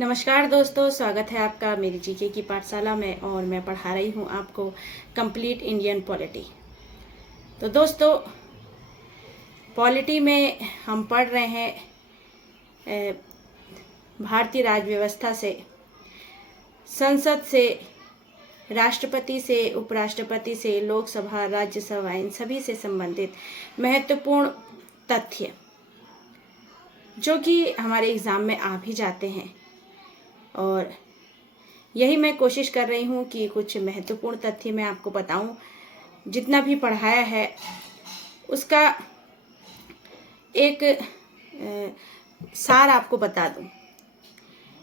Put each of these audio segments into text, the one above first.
नमस्कार दोस्तों, स्वागत है आपका मेरी जीके की पाठशाला में और मैं पढ़ा रही हूँ आपको कंप्लीट इंडियन पॉलिटी। तो दोस्तों, पॉलिटी में हम पढ़ रहे हैं भारतीय राज व्यवस्था से, संसद से, राष्ट्रपति से, उपराष्ट्रपति से, लोकसभा, राज्यसभा, इन सभी से संबंधित महत्वपूर्ण तथ्य जो कि हमारे एग्ज़ाम में आ भी जाते हैं। और यही मैं कोशिश कर रही हूँ कि कुछ महत्वपूर्ण तथ्य मैं आपको बताऊँ, जितना भी पढ़ाया है उसका एक सार आपको बता दूँ।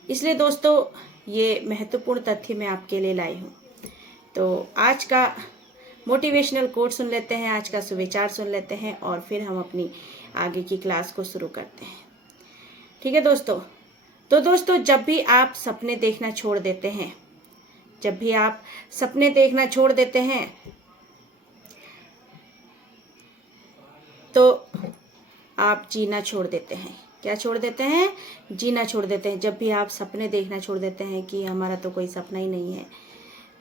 इसलिए दोस्तों, ये महत्वपूर्ण तथ्य मैं आपके लिए लाई हूँ। तो आज का मोटिवेशनल कोट सुन लेते हैं, आज का सुविचार सुन लेते हैं और फिर हम अपनी आगे की क्लास को शुरू करते हैं। ठीक है दोस्तों। तो दोस्तों, जब भी आप सपने देखना छोड़ देते हैं, जब भी आप सपने देखना छोड़ देते हैं तो आप जीना छोड़ देते हैं। क्या छोड़ देते हैं? जीना छोड़ देते हैं। जब भी आप सपने देखना छोड़ देते हैं कि हमारा तो कोई सपना ही नहीं है,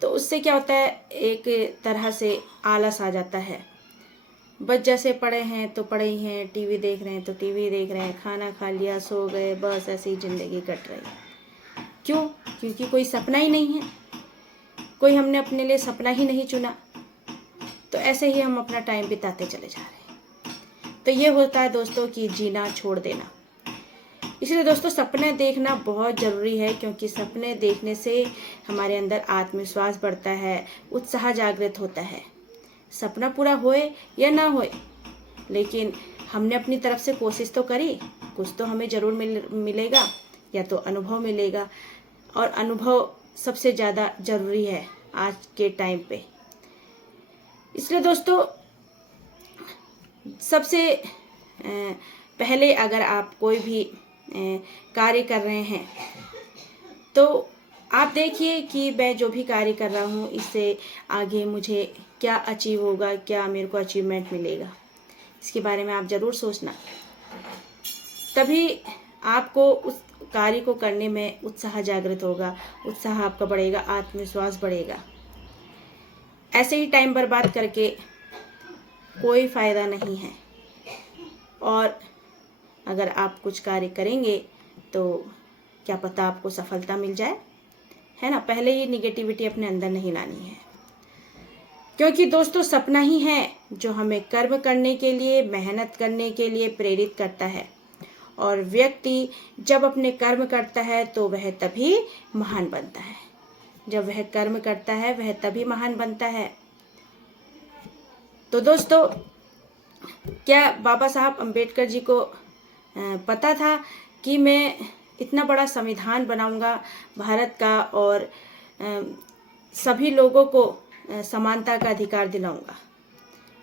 तो उससे क्या होता है, एक तरह से आलस आ जाता है। बस जैसे पड़े हैं तो पड़े ही हैं, टीवी देख रहे हैं तो टीवी देख रहे हैं, खाना खा लिया, सो गए, बस ऐसे ही ज़िंदगी कट रही है। क्यों? क्योंकि कोई सपना ही नहीं है, कोई हमने अपने लिए सपना ही नहीं चुना। तो ऐसे ही हम अपना टाइम बिताते चले जा रहे हैं। तो ये होता है दोस्तों कि जीना छोड़ देना। इसलिए दोस्तों, सपने देखना बहुत ज़रूरी है, क्योंकि सपने देखने से हमारे अंदर आत्मविश्वास बढ़ता है, उत्साह जागृत होता है। सपना पूरा होए या ना होए, लेकिन हमने अपनी तरफ से कोशिश तो करी, कुछ तो हमें ज़रूर मिलेगा, या तो अनुभव मिलेगा। और अनुभव सबसे ज़्यादा ज़रूरी है आज के टाइम पे। इसलिए दोस्तों, सबसे पहले अगर आप कोई भी कार्य कर रहे हैं तो आप देखिए कि मैं जो भी कार्य कर रहा हूँ इससे आगे मुझे क्या अचीव होगा, क्या मेरे को अचीवमेंट मिलेगा। इसके बारे में आप ज़रूर सोचना, तभी आपको उस कार्य को करने में उत्साह जागृत होगा, उत्साह आपका बढ़ेगा, आत्मविश्वास बढ़ेगा। ऐसे ही टाइम बर्बाद करके कोई फ़ायदा नहीं है। और अगर आप कुछ कार्य करेंगे तो क्या पता आपको सफलता मिल जाए, है ना। पहले ही निगेटिविटी अपने अंदर नहीं लानी है, क्योंकि दोस्तों सपना ही है जो हमें कर्म करने के लिए, मेहनत करने के लिए प्रेरित करता है। और व्यक्ति जब अपने कर्म करता है तो वह तभी महान बनता है। जब वह कर्म करता है वह तभी महान बनता है। तो दोस्तों, क्या बाबा साहब अम्बेडकर जी को पता था कि मैं इतना बड़ा संविधान बनाऊंगा भारत का और सभी लोगों को समानता का अधिकार दिलाऊंगा?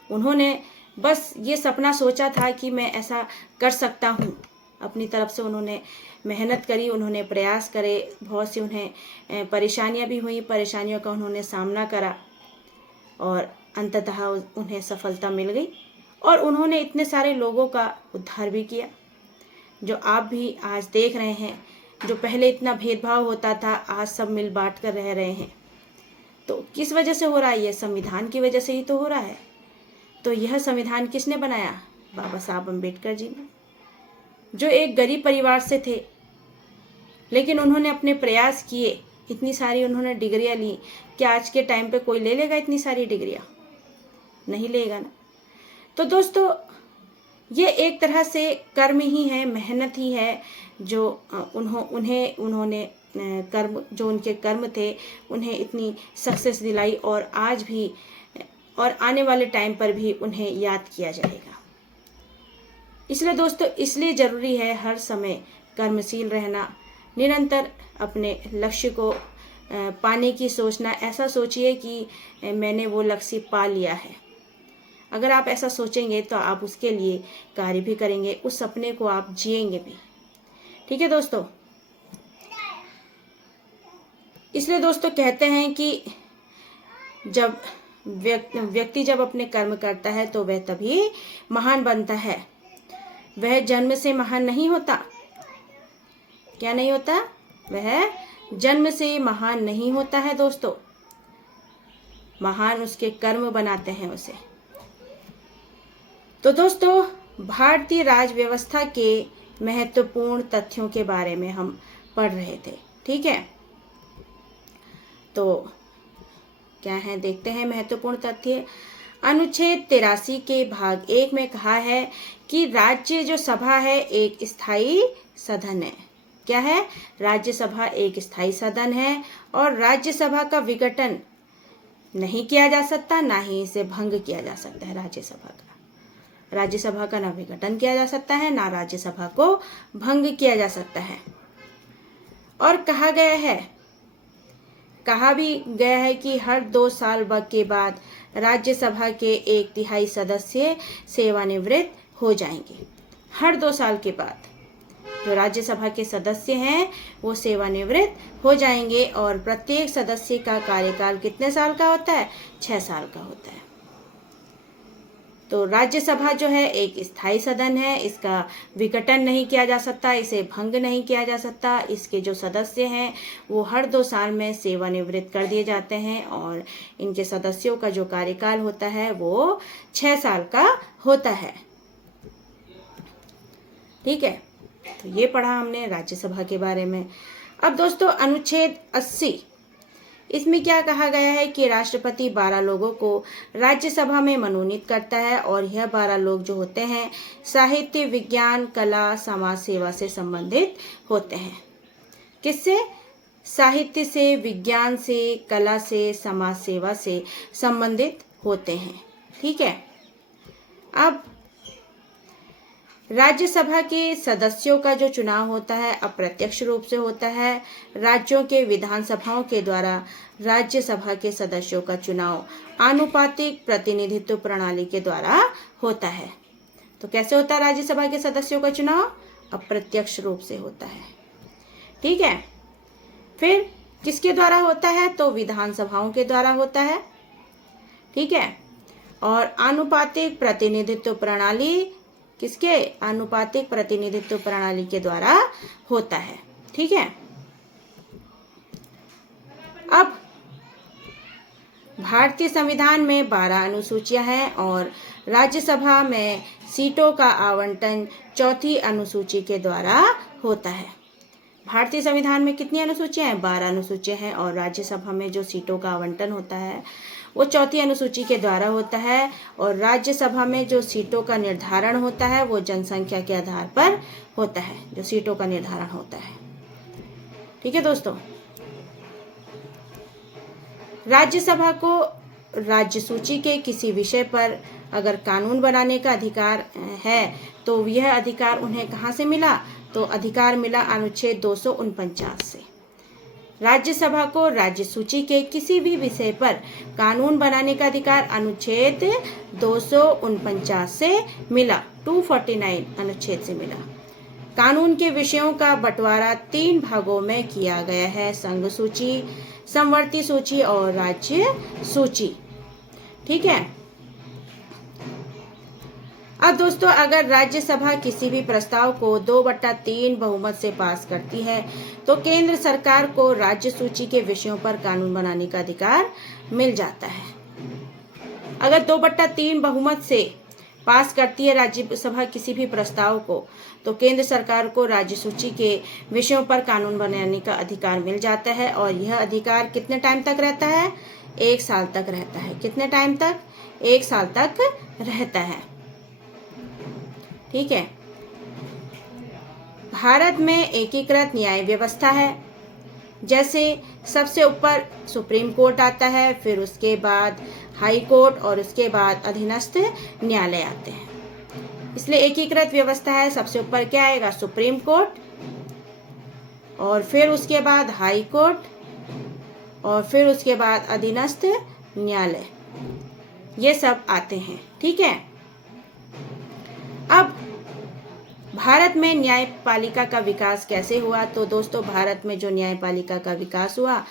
उन्होंने बस ये सपना सोचा था कि मैं ऐसा कर सकता हूँ। अपनी तरफ से उन्होंने मेहनत करी, उन्होंने प्रयास करे, बहुत सी उन्हें परेशानियाँ भी हुई, परेशानियों का उन्होंने सामना करा और अंततः उन्हें सफलता मिल गई। और उन्होंने इतने सारे लोगों का उद्धार भी किया, जो आप भी आज देख रहे हैं। जो पहले इतना भेदभाव होता था, आज सब मिल बांट कर रह रहे हैं। तो किस वजह से हो रहा है? ये संविधान की वजह से ही तो हो रहा है। तो यह संविधान किसने बनाया? बाबा साहब अम्बेडकर जी ने, जो एक गरीब परिवार से थे, लेकिन उन्होंने अपने प्रयास किए, इतनी सारी उन्होंने डिग्रियां ली। क्या आज के टाइम पे कोई ले लेगा इतनी सारी डिग्रियां? नहीं लेगा ना। तो दोस्तों, ये एक तरह से कर्म ही है, मेहनत ही है, जो उन्होंने कर्म, जो उनके कर्म थे, उन्हें इतनी सक्सेस दिलाई। और आज भी और आने वाले टाइम पर भी उन्हें याद किया जाएगा। इसलिए दोस्तों, इसलिए ज़रूरी है हर समय कर्मशील रहना, निरंतर अपने लक्ष्य को पाने की सोचना। ऐसा सोचिए कि मैंने वो लक्ष्य पा लिया है। अगर आप ऐसा सोचेंगे तो आप उसके लिए कार्य भी करेंगे, उस सपने को आप जिएंगे भी। ठीक है दोस्तों। इसलिए दोस्तों कहते हैं कि जब व्यक्ति जब अपने कर्म करता है तो वह तभी महान बनता है। वह जन्म से महान नहीं होता। क्या नहीं होता? वह जन्म से महान नहीं होता है दोस्तों, महान उसके कर्म बनाते हैं उसे। तो दोस्तों, भारतीय राज व्यवस्था के महत्वपूर्ण तथ्यों के बारे में हम पढ़ रहे थे, ठीक है। तो क्या है, देखते हैं महत्वपूर्ण तथ्य। अनुच्छेद 83 के भाग 1 में कहा है कि राज्य जो सभा है एक स्थायी सदन है। क्या है? राज्यसभा एक स्थायी सदन है और राज्यसभा का विघटन नहीं किया जा सकता, ना ही इसे भंग किया जा सकता है। राज्यसभा का ना विघटन किया जा सकता है, ना राज्यसभा को भंग किया जा सकता है। और कहा भी गया है कि हर 2 साल के बाद राज्यसभा के 1/3 सदस्य सेवानिवृत्त हो जाएंगे। हर 2 साल के बाद जो राज्यसभा के सदस्य हैं वो सेवानिवृत्त हो जाएंगे और प्रत्येक सदस्य का कार्यकाल कितने साल का होता है? 6 साल का होता है। तो राज्यसभा जो है एक स्थायी सदन है, इसका विघटन नहीं किया जा सकता, इसे भंग नहीं किया जा सकता। इसके जो सदस्य हैं वो हर 2 साल में सेवानिवृत्त कर दिए जाते हैं और इनके सदस्यों का जो कार्यकाल होता है वो 6 साल का होता है, ठीक है। तो ये पढ़ा हमने राज्यसभा के बारे में। अब दोस्तों, अनुच्छेद 80, इसमें क्या कहा गया है कि राष्ट्रपति 12 लोगों को राज्यसभा में मनोनीत करता है और यह 12 लोग जो होते हैं साहित्य, विज्ञान, कला, समाज सेवा से संबंधित होते हैं। किससे? साहित्य से, विज्ञान से, कला से, समाज सेवा से संबंधित होते हैं, ठीक है। अब राज्यसभा के सदस्यों का जो चुनाव होता है अप्रत्यक्ष रूप से होता है। राज्यों के विधानसभाओं के द्वारा राज्यसभा के सदस्यों का चुनाव आनुपातिक प्रतिनिधित्व प्रणाली के द्वारा होता है। तो कैसे होता है राज्यसभा के सदस्यों का चुनाव? अप्रत्यक्ष रूप से होता है, ठीक है। फिर किसके द्वारा होता है? तो विधानसभाओं के द्वारा होता है, ठीक है। और आनुपातिक प्रतिनिधित्व प्रणाली किसके? आनुपातिक प्रतिनिधित्व प्रणाली के द्वारा होता है, ठीक है। अब भारतीय संविधान में 12 अनुसूचियां हैं और राज्यसभा में सीटों का आवंटन 4थी अनुसूची के द्वारा होता है। भारतीय संविधान में कितनी अनुसूचियां हैं? 12 अनुसूचियां हैं और राज्यसभा में जो सीटों का आवंटन होता है वो 4थी अनुसूची के द्वारा होता है। और राज्यसभा में जो सीटों का निर्धारण होता है वो जनसंख्या के आधार पर होता है, जो सीटों का निर्धारण होता है, ठीक है दोस्तों। राज्यसभा को राज्य सूची के किसी विषय पर अगर कानून बनाने का अधिकार है तो यह अधिकार उन्हें कहाँ से मिला? तो अधिकार मिला अनुच्छेद 249 से। राज्यसभा को राज्य सूची के किसी भी विषय पर कानून बनाने का अधिकार अनुच्छेद 249 से मिला, 249 अनुच्छेद से मिला। कानून के विषयों का बंटवारा 3 भागों में किया गया है, संघ सूची, समवर्ती सूची और राज्य सूची, ठीक है। अब दोस्तों, अगर राज्यसभा किसी भी प्रस्ताव को 2/3 बहुमत से पास करती है तो केंद्र सरकार को राज्य सूची के विषयों पर कानून बनाने का अधिकार मिल जाता है। अगर 2/3 बहुमत से पास करती है राज्यसभा किसी भी प्रस्ताव को तो केंद्र सरकार को राज्य सूची के विषयों पर कानून बनाने का अधिकार मिल जाता है और यह अधिकार कितने टाइम तक रहता है? 1 साल तक रहता है। कितने टाइम तक? 1 साल तक रहता है, ठीक है। भारत में एकीकृत न्याय व्यवस्था है। जैसे सबसे ऊपर सुप्रीम कोर्ट आता है, फिर उसके बाद हाई कोर्ट और उसके बाद अधीनस्थ न्यायालय आते हैं, इसलिए एकीकृत व्यवस्था है। सबसे ऊपर क्या आएगा? सुप्रीम कोर्ट, और फिर उसके बाद हाई कोर्ट और फिर उसके बाद अधीनस्थ न्यायालय, ये सब आते हैं, ठीक है। अब भारत में न्यायपालिका का विकास कैसे हुआ? तो दोस्तों, भारत में जो न्यायपालिका का विकास हुआ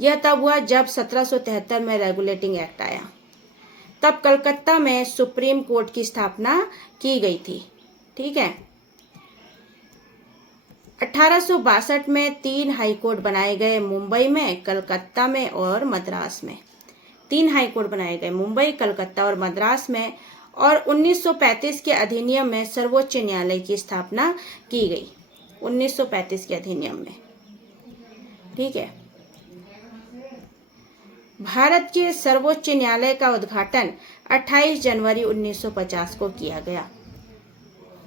यह तब हुआ जब 1773 में रेगुलेटिंग एक्ट आया। तब कलकत्ता में सुप्रीम कोर्ट की स्थापना की गई थी, ठीक है। 1862 में 3 हाई कोर्ट बनाए गए, मुंबई में, कलकत्ता में और मद्रास में। 3 हाई कोर्ट बनाए गए, मुंबई, कलकत्ता और मद्रास में। और 1935 के अधिनियम में सर्वोच्च न्यायालय की स्थापना की गई, 1935 के अधिनियम में। ठीक है। भारत के सर्वोच्च न्यायालय का उद्घाटन 28 जनवरी 1950 को किया गया।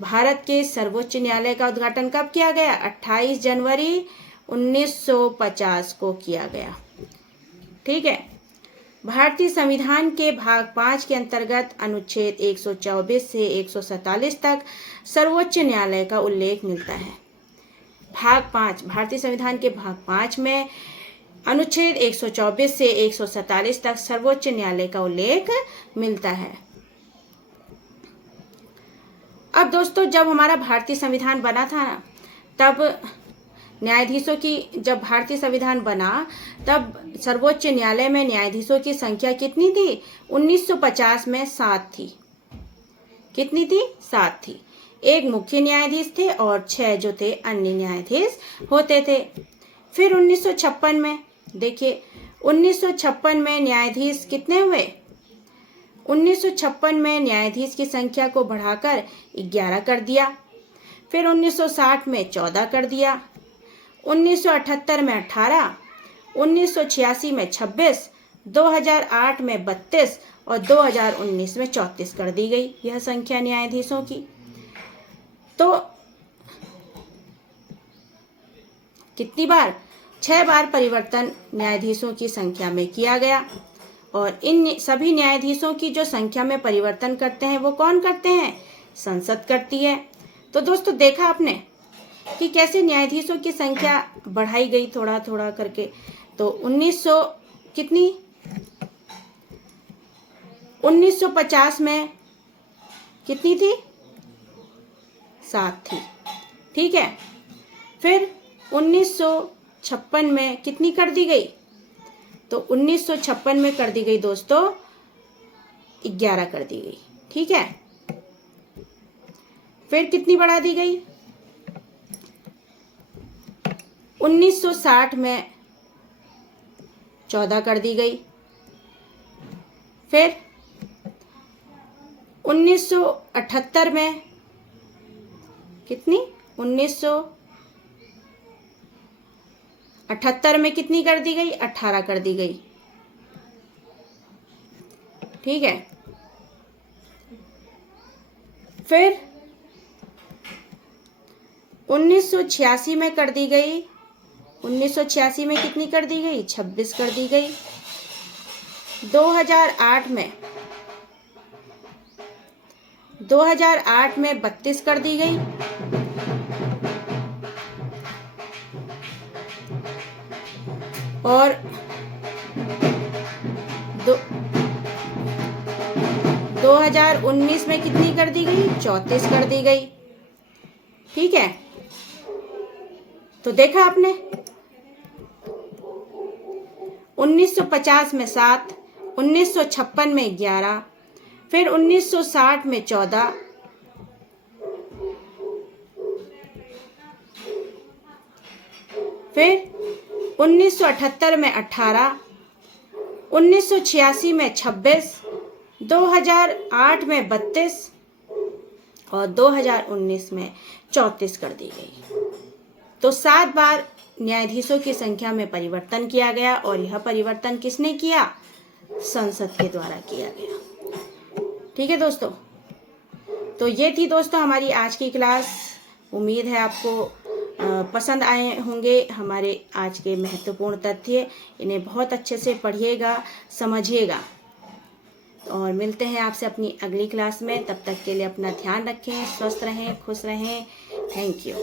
भारत के सर्वोच्च न्यायालय का उद्घाटन कब किया गया? 28 जनवरी 1950 को किया गया। ठीक है। भारतीय संविधान के भाग 5 के अंतर्गत अनुच्छेद 124 से 147 तक सर्वोच्च न्यायालय का उल्लेख मिलता है। भाग 5, भारतीय संविधान के भाग 5 में अनुच्छेद 124 से 147 तक सर्वोच्च न्यायालय का उल्लेख मिलता है। अब दोस्तों, जब हमारा भारतीय संविधान बना था ना, तब न्यायाधीशों की, जब भारतीय संविधान बना तब सर्वोच्च न्यायालय में न्यायाधीशों की संख्या कितनी थी? 1950 में 7 थी। कितनी थी? 7 थी। एक मुख्य न्यायाधीश थे और 6 जो थे अन्य न्यायाधीश होते थे। फिर 1956 में देखिए, 1956 में न्यायाधीश कितने हुए? 1956 में न्यायाधीश की संख्या को बढ़ाकर 11 कर दिया। फिर 1960 में 14 कर दिया, 1978 में 18, 1986 में 26, 2008 में 32 और 2019 में 34 कर दी गई यह संख्या न्यायाधीशों की। तो कितनी बार? 6 बार परिवर्तन न्यायाधीशों की संख्या में किया गया। और इन सभी न्यायाधीशों की जो संख्या में परिवर्तन करते हैं वो कौन करते हैं? संसद करती है। तो दोस्तों, देखा आपने कि कैसे न्यायाधीशों की संख्या बढ़ाई गई थोड़ा थोड़ा करके। तो 1950 में कितनी थी? 7 थी। ठीक है। फिर 1956 में कितनी कर दी गई? तो 1956 में कर दी गई दोस्तों 11 कर दी गई। ठीक है। फिर कितनी बढ़ा दी गई? 1960 में 14 कर दी गई। फिर 1978 में कितनी? 1978 में कितनी कर दी गई? 18 कर दी गई। ठीक है। फिर 1986 में कर दी गई, 1986 में कितनी कर दी गई? 26 कर दी गई। 2008 में 32 कर दी गई। और 2019 में कितनी कर दी गई? 34 कर दी गई। ठीक है। तो देखा आपने, 1950 में 7, 1956 में 11, फिर 1960 में 14, फिर 1978 में 18, 1986 में 26, 2008 में 32 और 2019 में 34 कर दी गई। तो 7 बार न्यायाधीशों की संख्या में परिवर्तन किया गया। और यह परिवर्तन किसने किया? संसद के द्वारा किया गया। ठीक है दोस्तों। तो ये थी दोस्तों हमारी आज की क्लास। उम्मीद है आपको पसंद आए होंगे हमारे आज के महत्वपूर्ण तथ्य। इन्हें बहुत अच्छे से पढ़िएगा, समझिएगा। और मिलते हैं आपसे अपनी अगली क्लास में। तब तक के लिए अपना ध्यान रखें, स्वस्थ रहें, खुश रहें। Thank you.